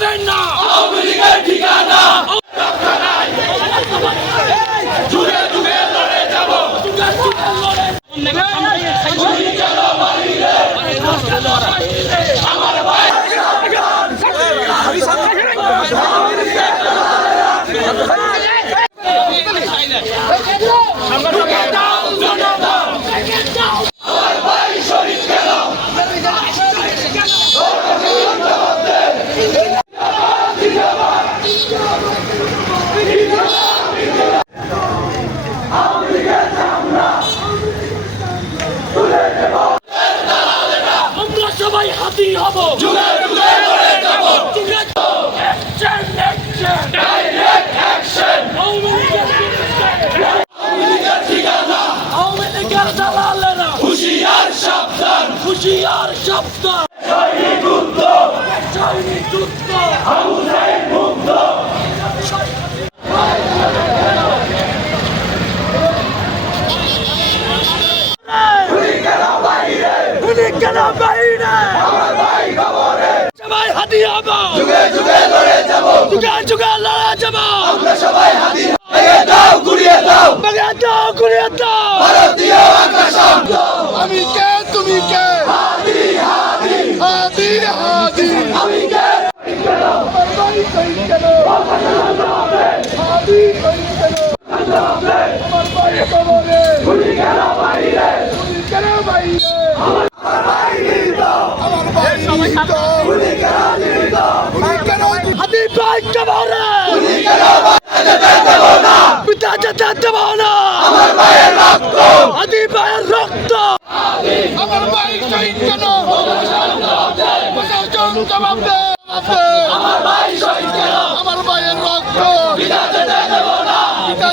পাবেন না আওয়ামী লীগের ঠিকানা। যুগে যুগে লড়ে যাব, যুগে যুগে লড়ে আমার ভাই শহীদ কেন আমরা সবাই হাতি হব, যুগে যুগে লড়ে যাব, যুগে action action direct action Awami লীগের ঠিকানা, আওয়ামী লীগের দালালেরা হুঁশিয়ার সাবধান, হুঁশিয়ার সাবধান। সৈনিক যুদ্ধ, সৈনিক যুদ্ধ, হামজায় মুগ্ধ। সবাই হাতি হব, যুগে যুগে লড়ে যাব, যুগে যুগে লড়ে যাব। আমরা সবাই হাতি ভেঙে দাও, গুড়িয়ে দাও, ভেঙে দাও, গুড়িয়ে দাও। ভারতীয় আগ্রাসন, আমি কে তুমি কে, হাতি হাতি হাতি হাতি, আমি কে আমার ভাই শহীদ কেন, হাতি শহীদ কেন, আমার ভাই কবরে গুলি কেন বাইরে, গুলি কেন বাইরে, আমার ভাই নির্দ, আমার ভাই নির্দ, গুলি কেন নির্দ, গুলি কেন হাতি ভাই কবরে, গুলি কেন যেতে দেব না, পিতা যেতে দেব না, আমার ভাইয়ের রক্ত, হাতি ভাইয়ের রক্ত, আমার ভাই শহীদ কেন, জবাব দে, আমার ভাই শহীদ কেন, আমার ভাইয়ের রক্ত, পিতা যেতে দেব না, পিতা